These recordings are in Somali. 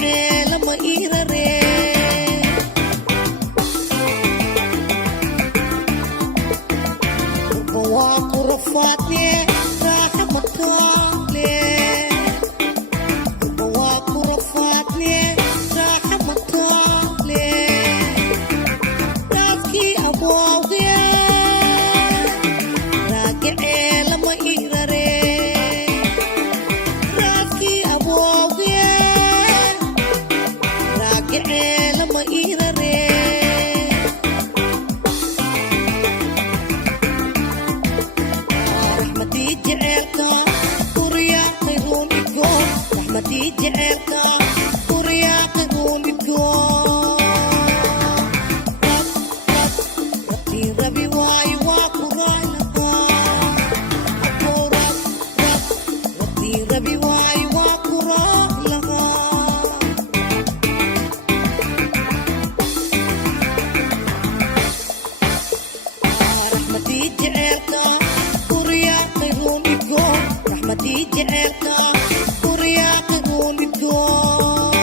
raagacee lama ii raree durba waa ku rafaadne raaxa mataale durba waa ku rafaadne raaxa mataale raafkii aboowge raagacee lama ii raree raafkii aboowge raagacee lama ii raree raxmadii jaceelka guryaaqay ruunigoon raxmadii jaceelka guryaaqay ruunigoon rabtii rabi waayo waa ku raalahaa rabtii rabi waayo waa ku raalahaa raxmadii jaceelka guryaaqay ruunigoon raxmadii jaceelka guryaaqay ruunigoon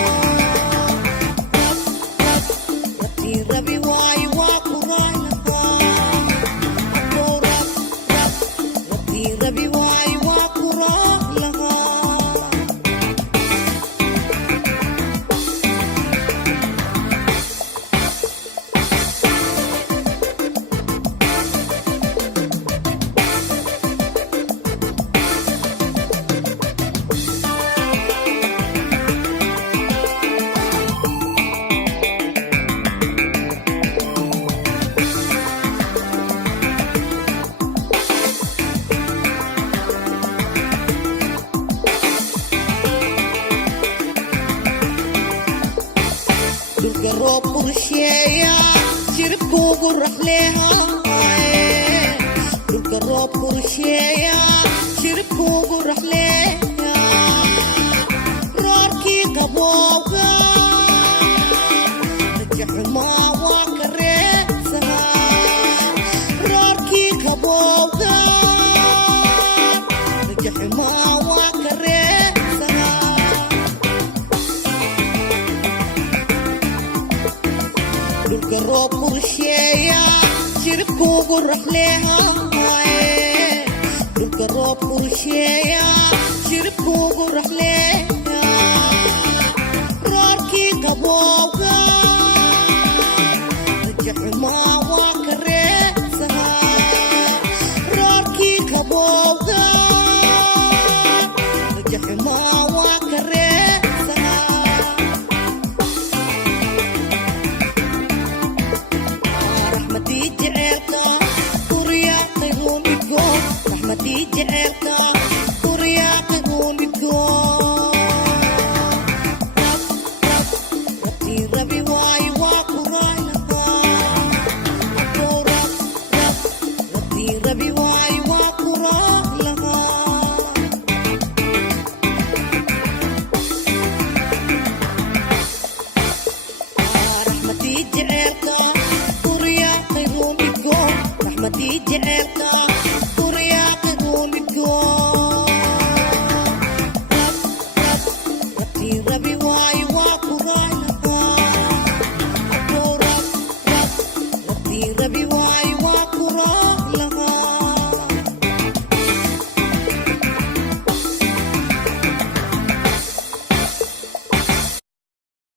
rabtii rabi waayo waa ku raalahaa rabtii rabi waayo waa ku raalahaa dhulka roob ku rusheeya jiribkuugu raxleehaaye dhulka roob ku rusheeya jiribkuugu raxleeya roorkii qabowga rajaxumaa waa ka reebsahaa roorkii qabowga rajaxumaa waa ka reebsahaa dhulka roob ku rusheeya jiribkuugu raxleehaaye dhulka roob ku rusheeya